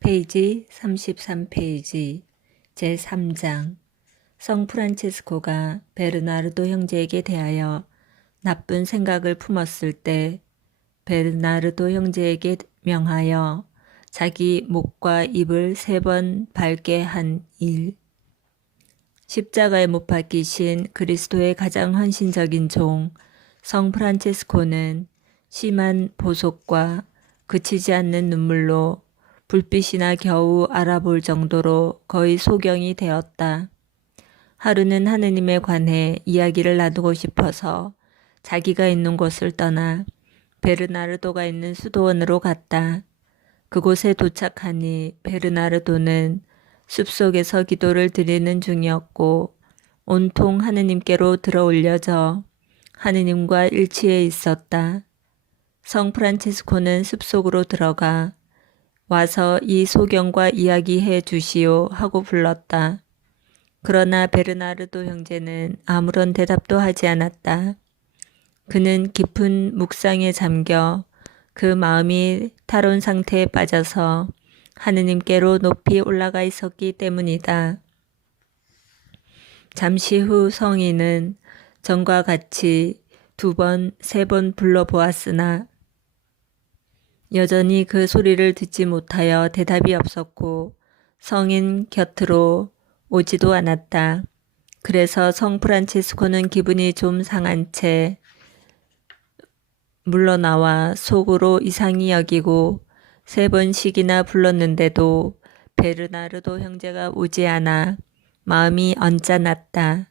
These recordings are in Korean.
페이지 33페이지 제3장 성 프란체스코가 베르나르도 형제에게 대하여 나쁜 생각을 품었을 때 베르나르도 형제에게 명하여 자기 목과 입을 3번 밟게 한 일. 십자가에 못 박히신 그리스도의 가장 헌신적인 종 성 프란체스코는 심한 보속과 그치지 않는 눈물로 불빛이나 겨우 알아볼 정도로 거의 소경이 되었다. 하루는 하느님에 관해 이야기를 나누고 싶어서 자기가 있는 곳을 떠나 베르나르도가 있는 수도원으로 갔다. 그곳에 도착하니 베르나르도는 숲속에서 기도를 드리는 중이었고 온통 하느님께로 들어 올려져 하느님과 일치해 있었다. 성 프란체스코는 숲속으로 들어가 와서 이 소경과 이야기해 주시오 하고 불렀다. 그러나 베르나르도 형제는 아무런 대답도 하지 않았다. 그는 깊은 묵상에 잠겨 그 마음이 탈온 상태에 빠져서 하느님께로 높이 올라가 있었기 때문이다. 잠시 후 성인은 전과 같이 2번, 3번 불러보았으나 여전히 그 소리를 듣지 못하여 대답이 없었고 성인 곁으로 오지도 않았다. 그래서 성 프란체스코는 기분이 좀 상한 채 물러나와 속으로 이상히 여기고 3번씩이나 불렀는데도 베르나르도 형제가 오지 않아 마음이 언짢았다.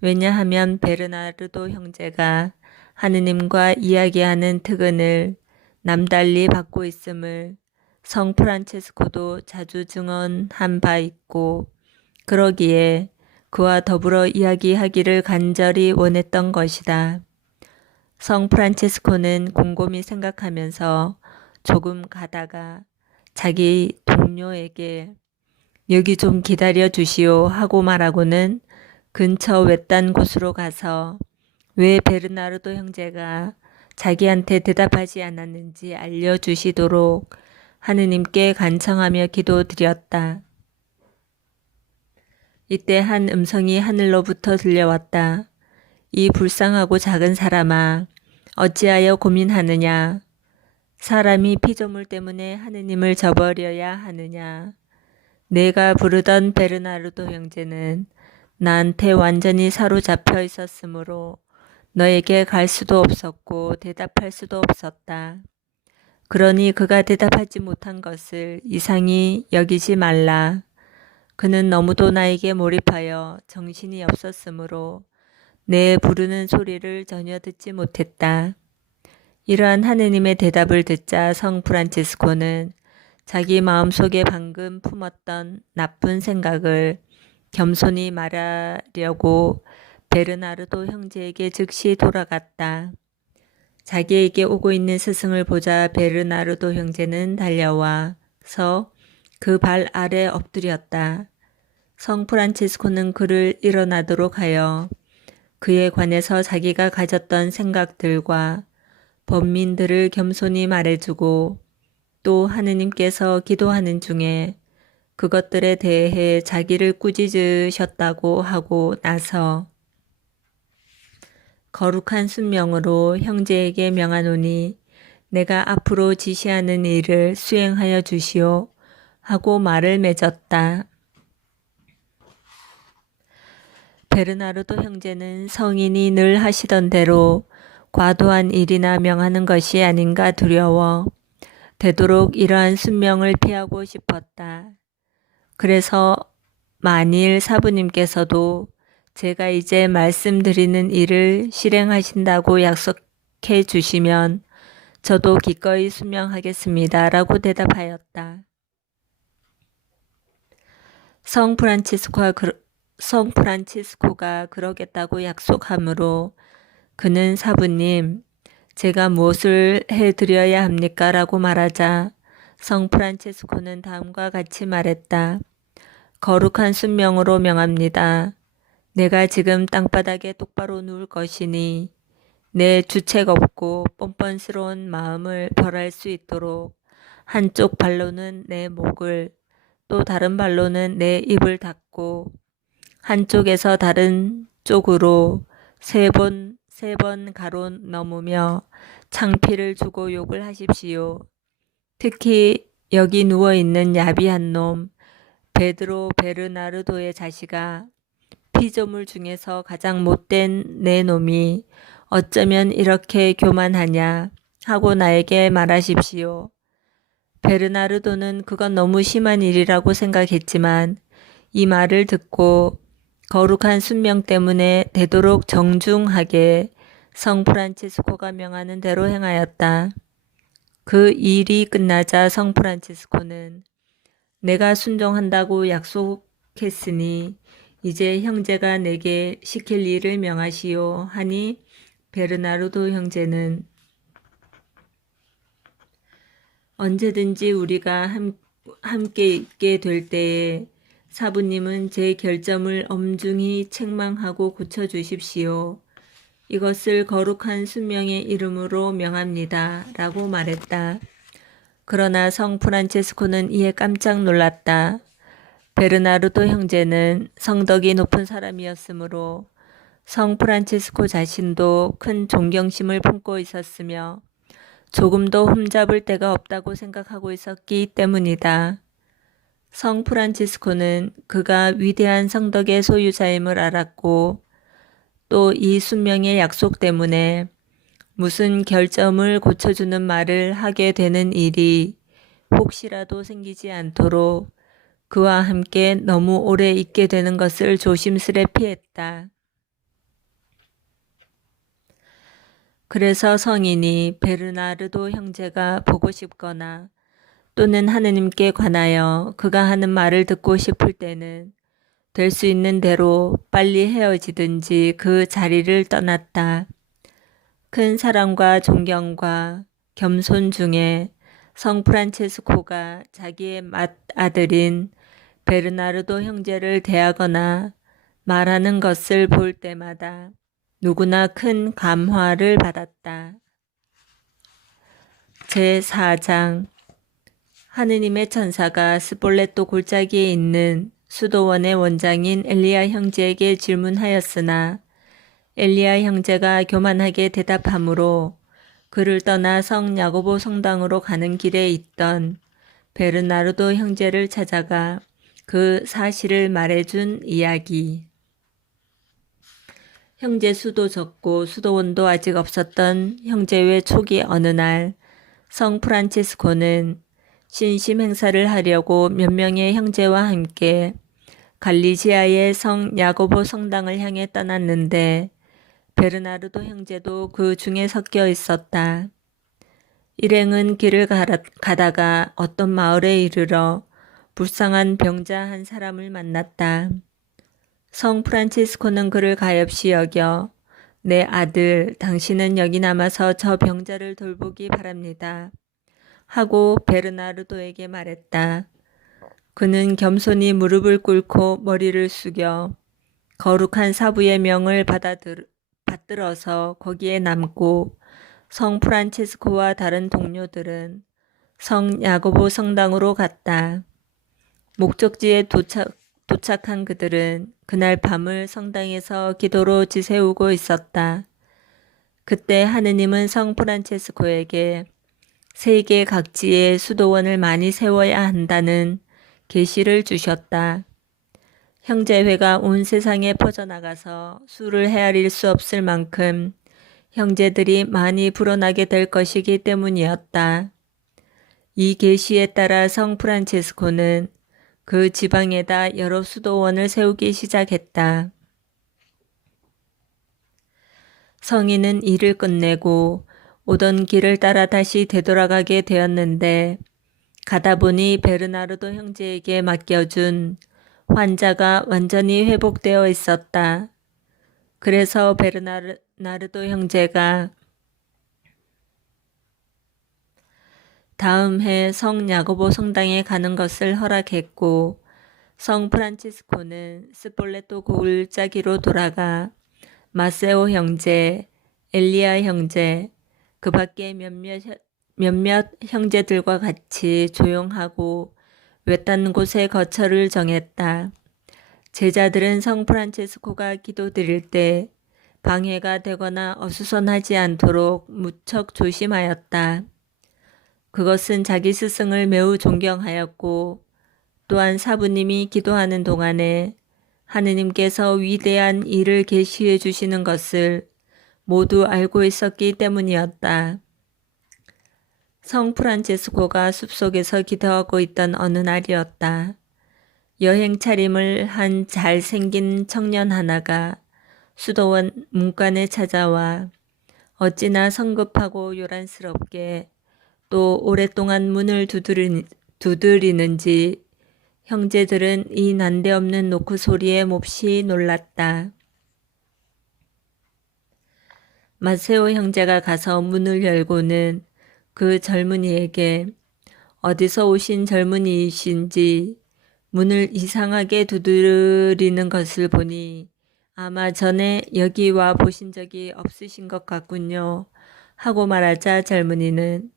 왜냐하면 베르나르도 형제가 하느님과 이야기하는 특은을 남달리 받고 있음을 성 프란체스코도 자주 증언한 바 있고 그러기에 그와 더불어 이야기하기를 간절히 원했던 것이다. 성 프란체스코는 곰곰이 생각하면서 조금 가다가 자기 동료에게 여기 좀 기다려 주시오 하고 말하고는 근처 외딴 곳으로 가서 왜 베르나르도 형제가 자기한테 대답하지 않았는지 알려주시도록 하느님께 간청하며 기도드렸다. 이때 한 음성이 하늘로부터 들려왔다. 이 불쌍하고 작은 사람아, 어찌하여 고민하느냐? 사람이 피조물 때문에 하느님을 저버려야 하느냐? 내가 부르던 베르나르도 형제는 나한테 완전히 사로잡혀 있었으므로 너에게 갈 수도 없었고 대답할 수도 없었다. 그러니 그가 대답하지 못한 것을 이상히 여기지 말라. 그는 너무도 나에게 몰입하여 정신이 없었으므로 내 부르는 소리를 전혀 듣지 못했다. 이러한 하느님의 대답을 듣자 성 프란체스코는 자기 마음속에 방금 품었던 나쁜 생각을 겸손히 말하려고 베르나르도 형제에게 즉시 돌아갔다. 자기에게 오고 있는 스승을 보자 베르나르도 형제는 달려와서 그 발 아래 엎드렸다. 성 프란체스코는 그를 일어나도록 하여 그에 관해서 자기가 가졌던 생각들과 번민들을 겸손히 말해주고 또 하느님께서 기도하는 중에 그것들에 대해 자기를 꾸짖으셨다고 하고 나서 거룩한 순명으로 형제에게 명하노니 내가 앞으로 지시하는 일을 수행하여 주시오 하고 말을 맺었다. 베르나르도 형제는 성인이 늘 하시던 대로 과도한 일이나 명하는 것이 아닌가 두려워 되도록 이러한 순명을 피하고 싶었다. 그래서 만일 사부님께서도 제가 이제 말씀드리는 일을 실행하신다고 약속해 주시면 저도 기꺼이 순명하겠습니다. 라고 대답하였다. 성 프란치스코가 그러겠다고 약속하므로 그는 사부님, 제가 무엇을 해드려야 합니까? 라고 말하자 성 프란체스코는 다음과 같이 말했다. 거룩한 순명으로 명합니다. 내가 지금 땅바닥에 똑바로 누울 것이니 내 주책 없고 뻔뻔스러운 마음을 벌할 수 있도록 한쪽 발로는 내 목을, 또 다른 발로는 내 입을 닫고 한쪽에서 다른 쪽으로 세 번 가로 넘으며 창피를 주고 욕을 하십시오. 특히 여기 누워있는 야비한 놈, 베드로 베르나르도의 자식아, 피조물 중에서 가장 못된 내 놈이 어쩌면 이렇게 교만하냐 하고 나에게 말하십시오. 베르나르도는 그건 너무 심한 일이라고 생각했지만 이 말을 듣고 거룩한 순명 때문에 되도록 정중하게 성 프란치스코가 명하는 대로 행하였다. 그 일이 끝나자 성 프란치스코는 내가 순종한다고 약속했으니 이제 형제가 내게 시킬 일을 명하시오 하니 베르나르도 형제는 언제든지 우리가 함께 있게 될 때에 사부님은 제 결점을 엄중히 책망하고 고쳐주십시오. 이것을 거룩한 순명의 이름으로 명합니다. 라고 말했다. 그러나 성 프란체스코는 이에 깜짝 놀랐다. 베르나르도 형제는 성덕이 높은 사람이었으므로 성 프란체스코 자신도 큰 존경심을 품고 있었으며 조금도 흠잡을 데가 없다고 생각하고 있었기 때문이다. 성 프란치스코는 그가 위대한 성덕의 소유자임을 알았고 또 이 순명의 약속 때문에 무슨 결점을 고쳐주는 말을 하게 되는 일이 혹시라도 생기지 않도록 그와 함께 너무 오래 있게 되는 것을 조심스레 피했다. 그래서 성인이 베르나르도 형제가 보고 싶거나 또는 하느님께 관하여 그가 하는 말을 듣고 싶을 때는 될 수 있는 대로 빨리 헤어지든지 그 자리를 떠났다. 큰 사랑과 존경과 겸손 중에 성 프란체스코가 자기의 맏아들인 베르나르도 형제를 대하거나 말하는 것을 볼 때마다 누구나 큰 감화를 받았다. 제4장 하느님의 천사가 스폴레토 골짜기에 있는 수도원의 원장인 엘리야 형제에게 질문하였으나 엘리야 형제가 교만하게 대답하므로 그를 떠나 성 야고보 성당으로 가는 길에 있던 베르나르도 형제를 찾아가 그 사실을 말해준 이야기. 형제 수도 적고 수도원도 아직 없었던 형제회 초기 어느 날 성 프란치스코는 신심 행사를 하려고 몇 명의 형제와 함께 갈리지아의 성 야고보 성당을 향해 떠났는데 베르나르도 형제도 그 중에 섞여 있었다. 일행은 길을 가다가 어떤 마을에 이르러 불쌍한 병자 한 사람을 만났다. 성 프란치스코는 그를 가엾이 여겨 내 아들, 당신은 여기 남아서 저 병자를 돌보기 바랍니다. 하고 베르나르도에게 말했다. 그는 겸손히 무릎을 꿇고 머리를 숙여 거룩한 사부의 명을 받들어서 거기에 남고 성 프란체스코와 다른 동료들은 성 야고보 성당으로 갔다. 목적지에 도착한 그들은 그날 밤을 성당에서 기도로 지새우고 있었다. 그때 하느님은 성 프란체스코에게 세계 각지에 수도원을 많이 세워야 한다는 계시를 주셨다. 형제회가 온 세상에 퍼져나가서 수를 헤아릴 수 없을 만큼 형제들이 많이 불어나게 될 것이기 때문이었다. 이 계시에 따라 성 프란체스코는 그 지방에다 여러 수도원을 세우기 시작했다. 성인은 일을 끝내고 오던 길을 따라 다시 되돌아가게 되었는데 가다 보니 베르나르도 형제에게 맡겨준 환자가 완전히 회복되어 있었다. 그래서 베르나르도 형제가 다음 해 성 야고보 성당에 가는 것을 허락했고 성 프란치스코는 스폴레토 골짜기로 돌아가 마세오 형제, 엘리야 형제, 그 밖에 몇몇 몇몇 형제들과 같이 조용하고 외딴 곳에 거처를 정했다. 제자들은 성 프란체스코가 기도드릴 때 방해가 되거나 어수선하지 않도록 무척 조심하였다. 그것은 자기 스승을 매우 존경하였고 또한 사부님이 기도하는 동안에 하느님께서 위대한 일을 계시해 주시는 것을 모두 알고 있었기 때문이었다. 성 프란체스코가 숲속에서 기도하고 있던 어느 날이었다. 여행 차림을 한 잘생긴 청년 하나가 수도원 문간에 찾아와 어찌나 성급하고 요란스럽게 또 오랫동안 문을 두드리는지 형제들은 이 난데없는 노크 소리에 몹시 놀랐다. 마세오 형제가 가서 문을 열고는 그 젊은이에게 어디서 오신 젊은이이신지 문을 이상하게 두드리는 것을 보니 아마 전에 여기 와 보신 적이 없으신 것 같군요. 하고 말하자 젊은이는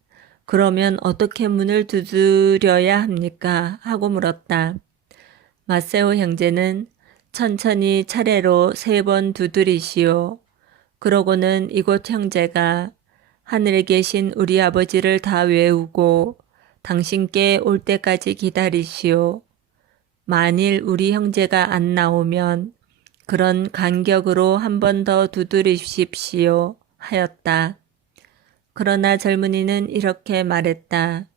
그러면 어떻게 문을 두드려야 합니까? 하고 물었다. 마세오 형제는 천천히 차례로 3번 두드리시오. 그러고는 이곳 형제가 하늘에 계신 우리 아버지를 다 외우고 당신께 올 때까지 기다리시오. 만일 우리 형제가 안 나오면 그런 간격으로 한 번 더 두드리십시오 하였다. 그러나 젊은이는 이렇게 말했다.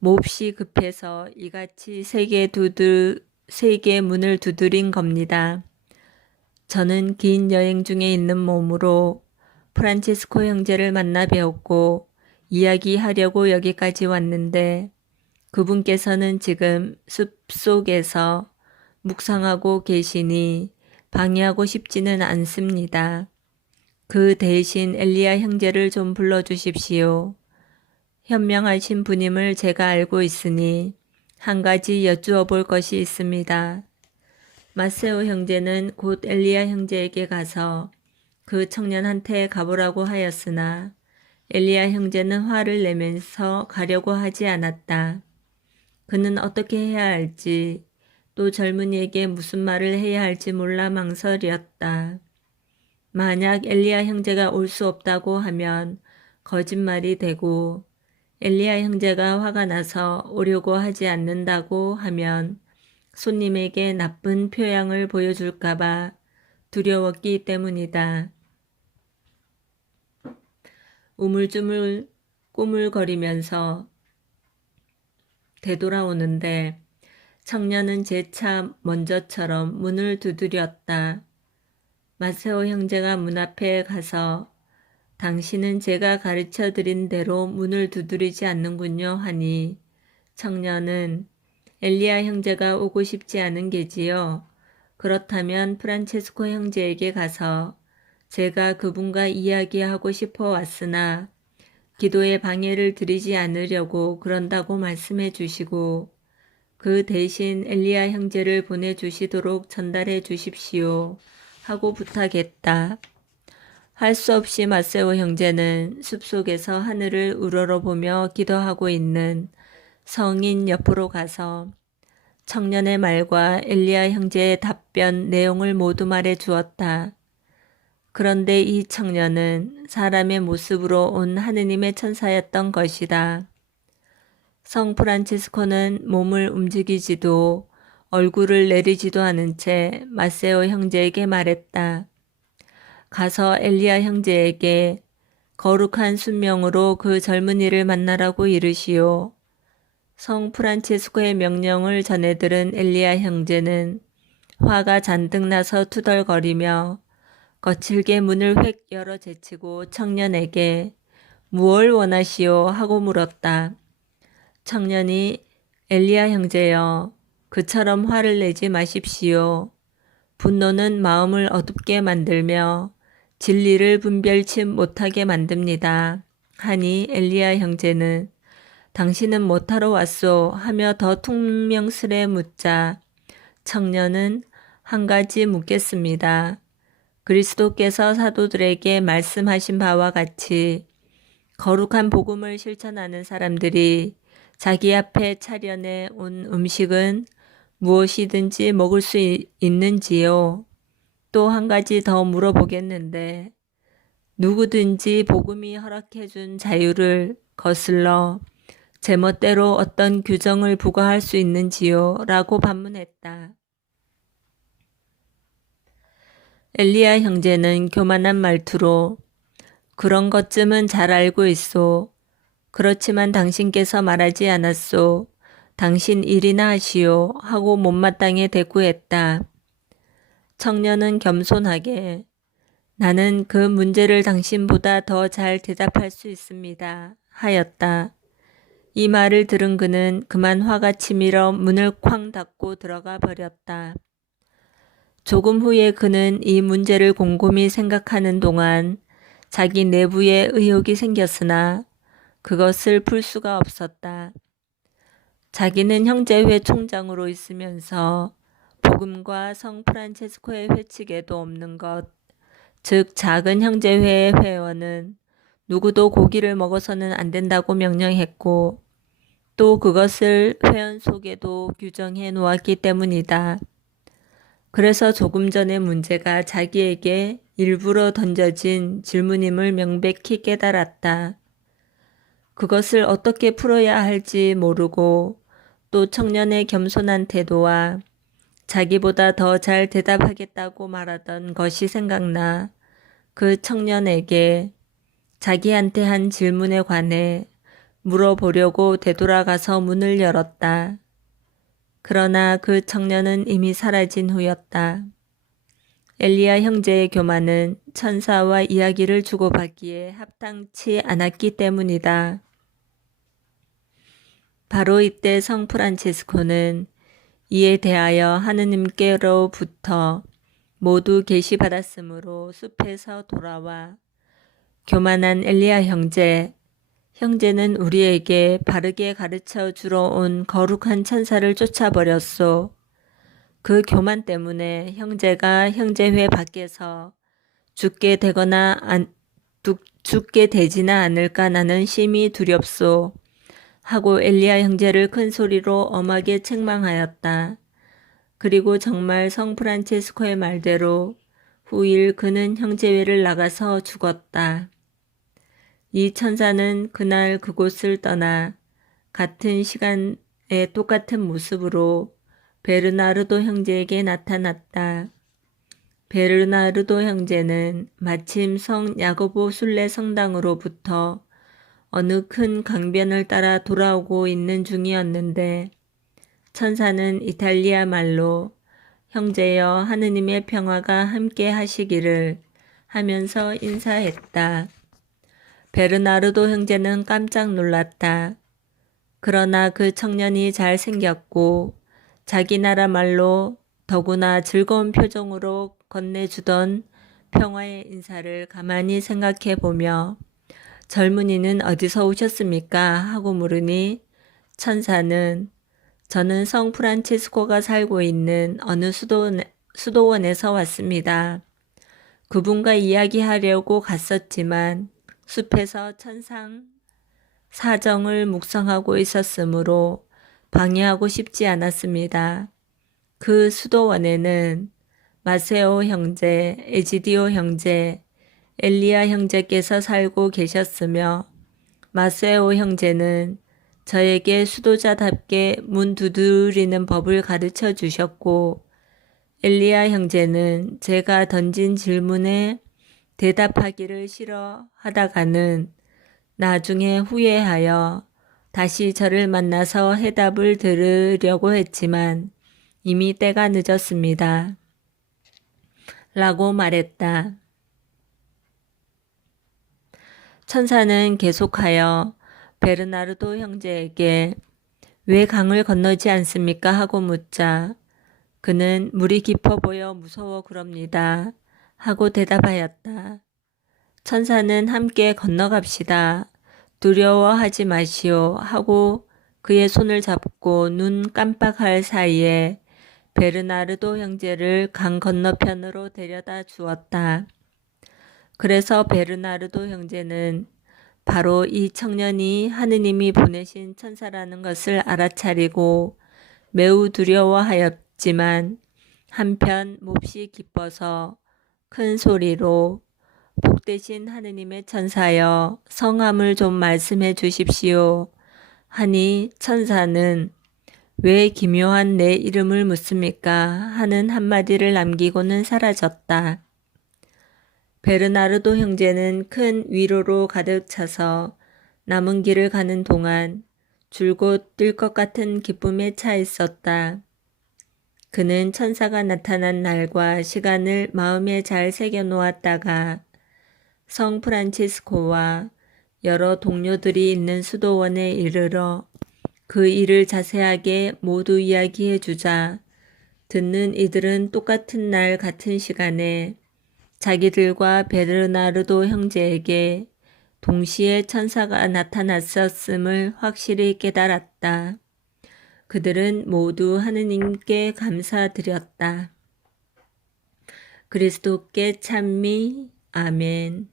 몹시 급해서 이같이 3개 문을 두드린 겁니다. 저는 긴 여행 중에 있는 몸으로 프란체스코 형제를 만나 뵈었고 이야기하려고 여기까지 왔는데 그분께서는 지금 숲속에서 묵상하고 계시니 방해하고 싶지는 않습니다. 그 대신 엘리야 형제를 좀 불러주십시오. 현명하신 분임을 제가 알고 있으니 한 가지 여쭈어 볼 것이 있습니다. 마세오 형제는 곧 엘리야 형제에게 가서 그 청년한테 가보라고 하였으나 엘리야 형제는 화를 내면서 가려고 하지 않았다. 그는 어떻게 해야 할지 또 젊은이에게 무슨 말을 해야 할지 몰라 망설였다. 만약 엘리야 형제가 올 수 없다고 하면 거짓말이 되고 엘리야 형제가 화가 나서 오려고 하지 않는다고 하면 손님에게 나쁜 표양을 보여줄까봐 두려웠기 때문이다. 우물쭈물 꾸물거리면서 되돌아오는데 청년은 재차 먼저처럼 문을 두드렸다. 마세오 형제가 문 앞에 가서 당신은 제가 가르쳐 드린 대로 문을 두드리지 않는군요 하니 청년은 엘리야 형제가 오고 싶지 않은 게지요. 그렇다면 프란체스코 형제에게 가서 제가 그분과 이야기하고 싶어 왔으나 기도에 방해를 드리지 않으려고 그런다고 말씀해 주시고 그 대신 엘리야 형제를 보내주시도록 전달해 주십시오 하고 부탁했다. 할 수 없이 마세오 형제는 숲속에서 하늘을 우러러보며 기도하고 있는 성인 옆으로 가서 청년의 말과 엘리야 형제의 답변 내용을 모두 말해 주었다. 그런데 이 청년은 사람의 모습으로 온 하느님의 천사였던 것이다. 성 프란치스코는 몸을 움직이지도 얼굴을 내리지도 않은 채 마세오 형제에게 말했다. 가서 엘리야 형제에게 거룩한 순명으로 그 젊은이를 만나라고 이르시오. 성 프란치스코의 명령을 전해 들은 엘리야 형제는 화가 잔뜩 나서 투덜거리며 거칠게 문을 획 열어 제치고 청년에게 무얼 원하시오 하고 물었다. 청년이 엘리야 형제여, 그처럼 화를 내지 마십시오. 분노는 마음을 어둡게 만들며 진리를 분별치 못하게 만듭니다. 하니 엘리야 형제는 당신은 못하러 왔소 하며 더 퉁명스레 묻자 청년은 한 가지 묻겠습니다. 그리스도께서 사도들에게 말씀하신 바와 같이 거룩한 복음을 실천하는 사람들이 자기 앞에 차려내 온 음식은 무엇이든지 먹을 수 있는지요? 또 한 가지 더 물어보겠는데, 누구든지 복음이 허락해준 자유를 거슬러 제멋대로 어떤 규정을 부과할 수 있는지요? 라고 반문했다. 엘리야 형제는 교만한 말투로 그런 것쯤은 잘 알고 있소. 그렇지만 당신께서 말하지 않았소. 당신 일이나 하시오. 하고 못마땅해 대꾸했다. 청년은 겸손하게 나는 그 문제를 당신보다 더 잘 대답할 수 있습니다. 하였다. 이 말을 들은 그는 그만 화가 치밀어 문을 쾅 닫고 들어가 버렸다. 조금 후에 그는 이 문제를 곰곰이 생각하는 동안 자기 내부에 의혹이 생겼으나 그것을 풀 수가 없었다. 자기는 형제회 총장으로 있으면서 복음과 성 프란체스코의 회칙에도 없는 것, 즉 작은 형제회의 회원은 누구도 고기를 먹어서는 안 된다고 명령했고 또 그것을 회원 속에도 규정해 놓았기 때문이다. 그래서 조금 전의 문제가 자기에게 일부러 던져진 질문임을 명백히 깨달았다. 그것을 어떻게 풀어야 할지 모르고 또 청년의 겸손한 태도와 자기보다 더 잘 대답하겠다고 말하던 것이 생각나 그 청년에게 자기한테 한 질문에 관해 물어보려고 되돌아가서 문을 열었다. 그러나 그 청년은 이미 사라진 후였다. 엘리야 형제의 교만은 천사와 이야기를 주고받기에 합당치 않았기 때문이다. 바로 이때 성 프란체스코는 이에 대하여 하느님께로부터 모두 계시받았으므로 숲에서 돌아와 교만한 엘리야 형제는 우리에게 바르게 가르쳐 주러 온 거룩한 천사를 쫓아버렸소. 그 교만 때문에 형제가 형제회 밖에서 죽게 되지나 않을까 나는 심히 두렵소. 하고 엘리야 형제를 큰 소리로 엄하게 책망하였다. 그리고 정말 성 프란체스코의 말대로 후일 그는 형제회를 나가서 죽었다. 이 천사는 그날 그곳을 떠나 같은 시간에 똑같은 모습으로 베르나르도 형제에게 나타났다. 베르나르도 형제는 마침 성 야고보 순례 성당으로부터 어느 큰 강변을 따라 돌아오고 있는 중이었는데 천사는 이탈리아 말로 형제여 하느님의 평화가 함께 하시기를 하면서 인사했다. 베르나르도 형제는 깜짝 놀랐다. 그러나 그 청년이 잘생겼고 자기 나라 말로 더구나 즐거운 표정으로 건네주던 평화의 인사를 가만히 생각해 보며 젊은이는 어디서 오셨습니까? 하고 물으니 천사는 저는 성 프란치스코가 살고 있는 어느 수도원에서 왔습니다. 그분과 이야기하려고 갔었지만 숲에서 천상 사정을 묵상하고 있었으므로 방해하고 싶지 않았습니다. 그 수도원에는 마세오 형제, 에지디오 형제, 엘리야 형제께서 살고 계셨으며 마세오 형제는 저에게 수도자답게 문 두드리는 법을 가르쳐 주셨고 엘리야 형제는 제가 던진 질문에 대답하기를 싫어하다가는 나중에 후회하여 다시 저를 만나서 해답을 들으려고 했지만 이미 때가 늦었습니다. 라고 말했다. 천사는 계속하여 베르나르도 형제에게 왜 강을 건너지 않습니까? 하고 묻자 그는 물이 깊어 보여 무서워 그럽니다. 하고 대답하였다. 천사는 함께 건너갑시다. 두려워하지 마시오. 하고 그의 손을 잡고 눈 깜빡할 사이에 베르나르도 형제를 강 건너편으로 데려다 주었다. 그래서 베르나르도 형제는 바로 이 청년이 하느님이 보내신 천사라는 것을 알아차리고 매우 두려워하였지만 한편 몹시 기뻐서 큰 소리로 복되신 하느님의 천사여 성함을 좀 말씀해 주십시오 하니 천사는 왜 기묘한 내 이름을 묻습니까 하는 한마디를 남기고는 사라졌다. 베르나르도 형제는 큰 위로로 가득 차서 남은 길을 가는 동안 줄곧 뛸 것 같은 기쁨에 차 있었다. 그는 천사가 나타난 날과 시간을 마음에 잘 새겨 놓았다가 성 프란치스코와 여러 동료들이 있는 수도원에 이르러 그 일을 자세하게 모두 이야기해 주자 듣는 이들은 똑같은 날 같은 시간에 자기들과 베르나르도 형제에게 동시에 천사가 나타났었음을 확실히 깨달았다. 그들은 모두 하느님께 감사드렸다. 그리스도께 찬미. 아멘.